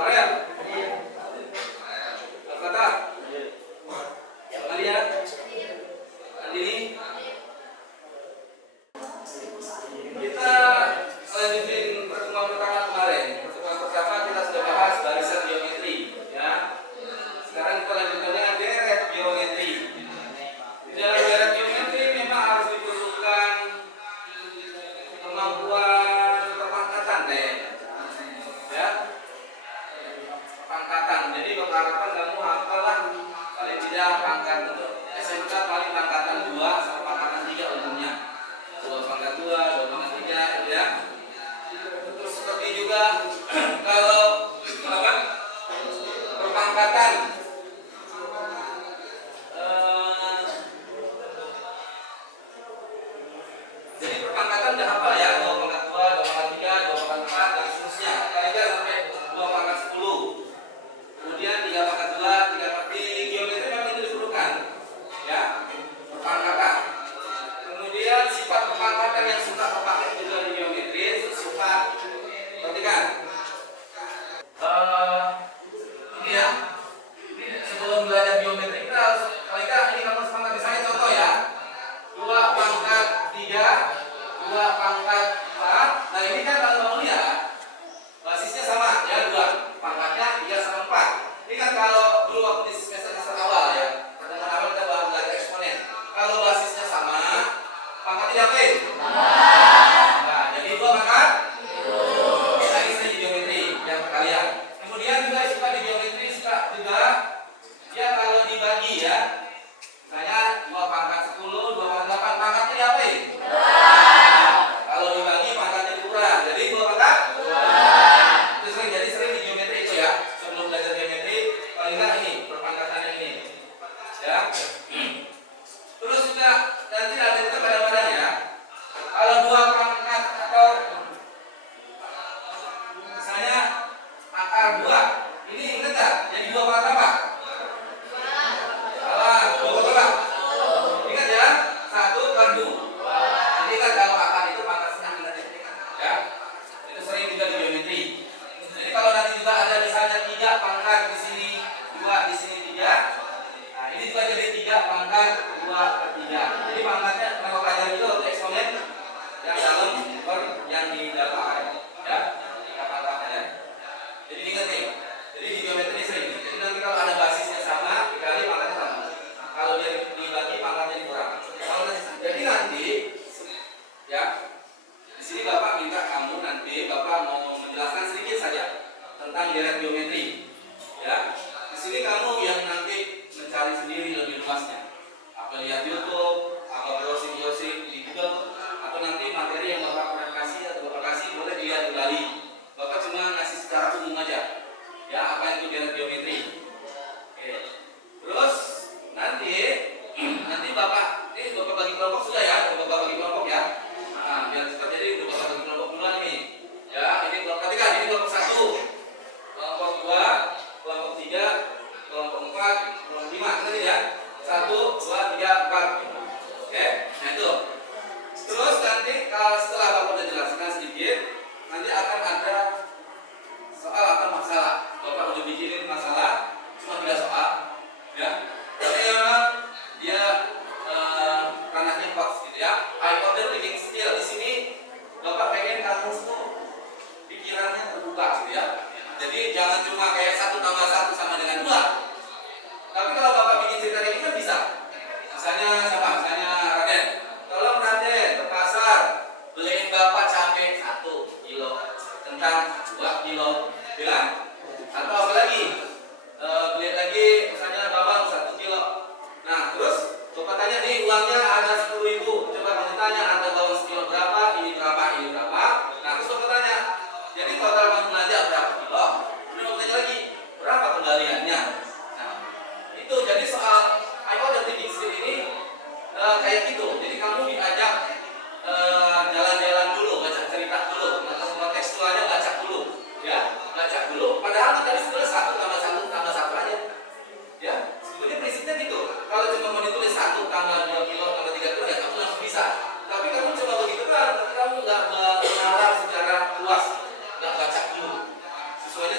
Sesuainya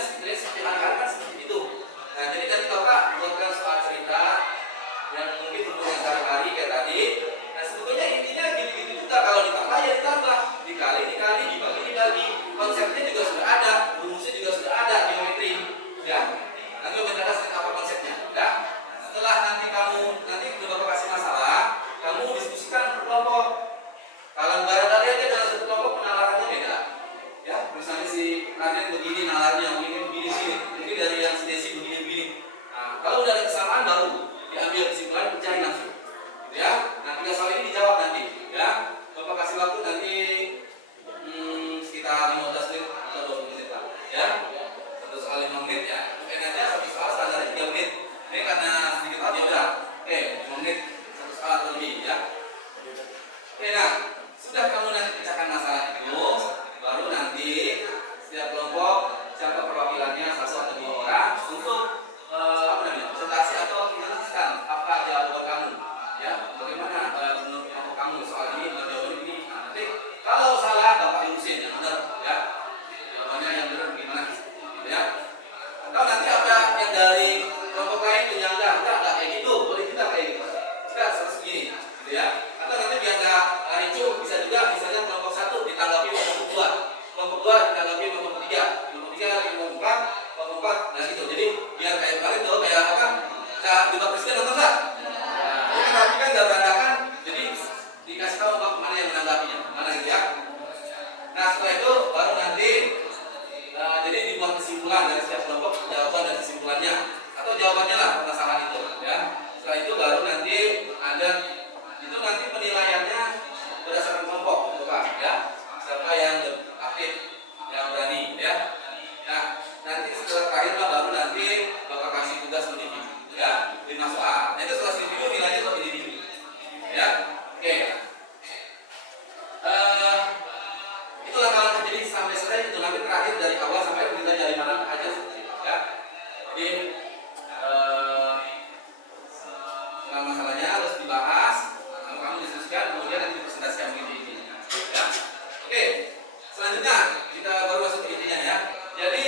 seperti gitu. Jadi biar kayak kemarin tuh kayak apa? Debat presiden nonton nggak? Nah, ini kan tapi kan nggak berantakan. Jadi dikasih tahu bang mana yang menanggapinya, mana gitu ya. Nah setelah itu baru nanti jadi dibuat kesimpulan dari setiap kelompok, jawaban dan kesimpulannya atau jawabannya lah permasalahan itu ya. Setelah itu baru nanti ada itu nanti penilaiannya berdasarkan kelompok gitu Pak ya. Siapa yang aktif, yang berani ya. Nah nanti setelah terakhir baru nanti bakal kasih tugas individu ya 5 soal. Nah itu setelah individu nilainya untuk individu ya. Oke. Itulah kalau terjadi sampai selesai itu nanti terakhir dari awal sampai kita dari mana aja seperti itu ya. Jadi masalahnya harus dibahas, kamu diskusikan, kemudian nanti dipresentasikan begini ya. Oke, selanjutnya kita baru masuk ke intinya ya. Jadi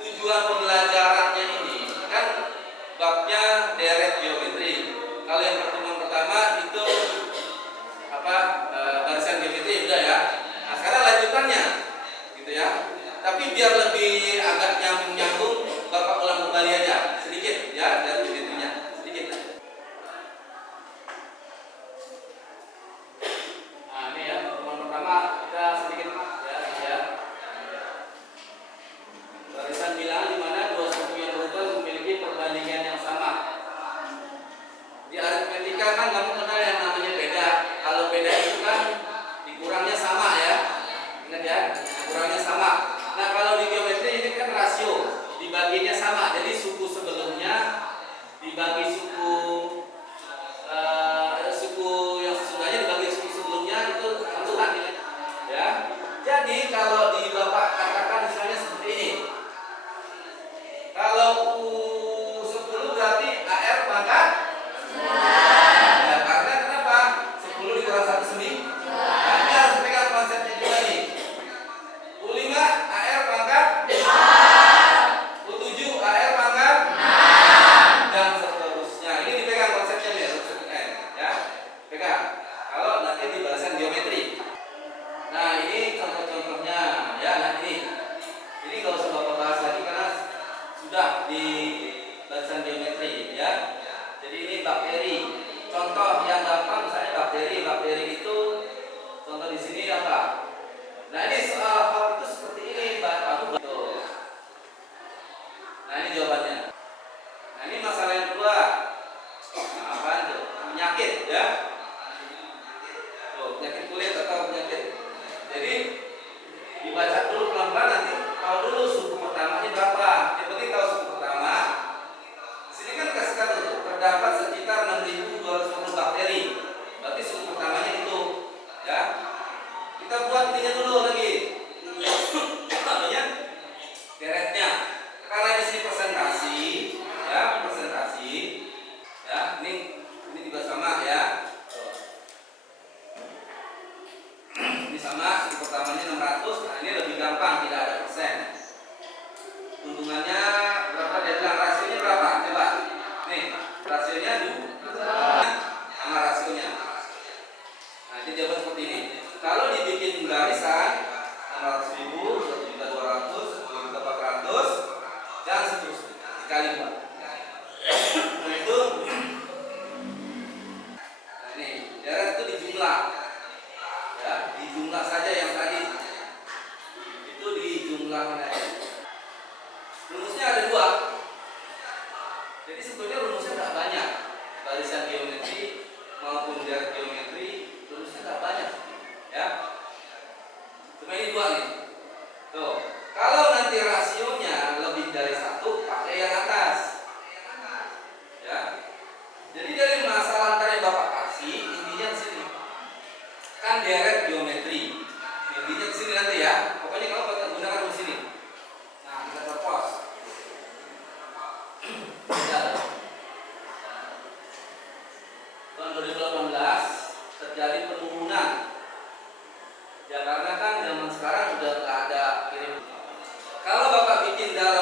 tujuan pembelajarannya ini kan babnya deret geometri. Kalau yang pertemuan pertama itu apa barisan geometri udah ya. Nah sekarang lanjutannya gitu ya. Tapi biar lebih agak nyambung Bapak ulang kembali aja sedikit ya dari geometrinya sedikit. Nah ini ya pertemuan pertama kita sedikit ya. Barisan bilangan di mana dua satuan beruntun memiliki perbandingan yang sama. Di aritmetika kan kamu kenal yang namanya beda. Kalau beda itu kan dikurangnya sama ya. Ingat ya, dikurangnya sama. Nah kalau di geometri ini kan rasio, dibaginya sama. Jadi suku sebelumnya dibagi suku yang sesudahnya dibagi suku sebelumnya itu tentukan ya. Jadi kalau di Bapak katakan misalnya seperti ini. Kalau U10 berarti AR pangkat ya, karena kenapa? 10 dikurang 1 sendiri. Nanti harus pegang konsepnya juga nih. U5 AR pangkat U7 AR pangkat dan seterusnya. Ini dipegang konsepnya nih, rumus N ya. Pegang. Kalau nanti di barisan geometri. Nah, ini contoh-contohnya ya. Nah, ini nggak usah Bapak bahas lagi karena sudah di barisan geometri ya. Jadi ini bakteri. Contoh yang gampang misalnya bakteri. Bakteri itu contoh di sini apa? Nah ini soal hal itu seperti ini Bapak. Nah ini jawabannya. Nah ini masalah yang kedua. Nah, apa itu? Penyakit ya. Tuh, penyakit kulit atau penyakit. Jadi dibaca dulu pelan-pelan nanti tahu dulu suku pertamanya berapa. Yang penting tahu suku pertama. Di sini kan kasih tahu terdapat sekitar 6.250 bakteri. Berarti suku pertamanya itu ya. Kita buat ininya dulu lagi. Namanya deretnya. Karena di sini presentasi ya, presentasi ya. Ini juga sama ya. Ini sama, suku pertamanya 600. Nah, ini lebih gampang, tidak ada persen. Untungannya berapa dia bilang rasionya berapa? Coba. Nih, rasionya 2 sama rasionya. Nah, ini jawaban seperti ini. Kalau dibikin barisan 600.000, 1.200.000, 1.400 dan seterusnya dikali 4. Nah itu, nah ini deret itu dijumlah, ya dijumlah saja yang tadi itu dijumlah mana? Rumusnya ada 2. Jadi sebetulnya rumusnya nggak banyak. Barisan geometri maupun deret geometri rumusnya nggak banyak. Ya, cuma ini 2 nih. Tuh, kalau nanti rasionya lebih dari 1, pakai yang atas. Ya, jadi dari masalah antara yang Bapak kasih, intinya di sini. Kan deret geometri, intinya di sini nanti ya. Pokoknya kalau Bapak gunakan di sini. Nah, kita terpos. Tahun 2018 terjadi penurunan. Ya karena kan zaman sekarang udah nggak ada kirim. Kalau Bapak bikin dalam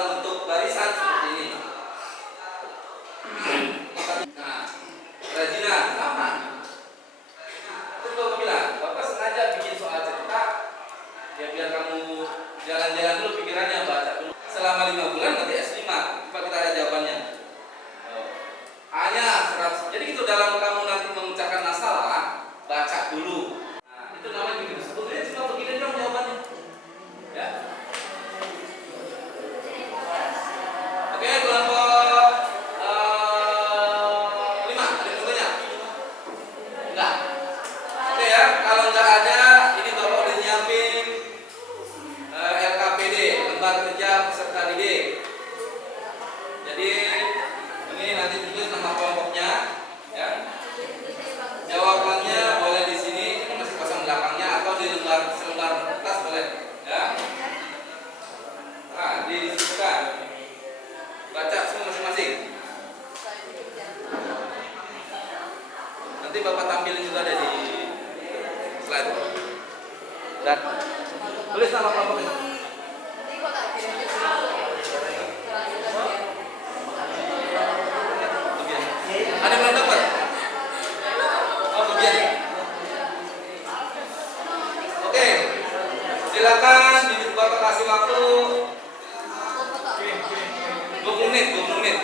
20 menit, 20 menit.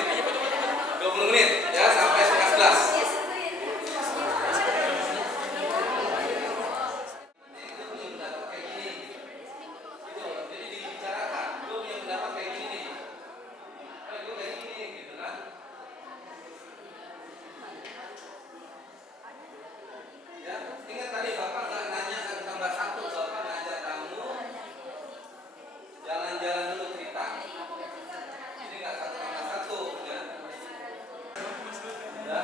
20 menit ya sampai setengah 11. Ingat tadi Bapak nggak nanya satu tambah satu, Bapak ngajak kamu jalan-jalan dulu cerita. Ini nggak satu tambah satu, ya. Ya.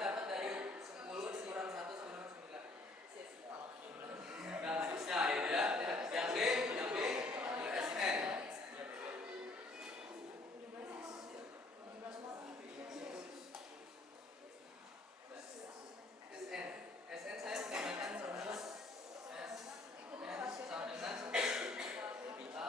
dapat dari 10 dikurang 1 sama dengan 9. Dan seterusnya gitu ya. Yang B SN. SN saya menggunakan rumus SN sama dengan A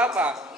apa?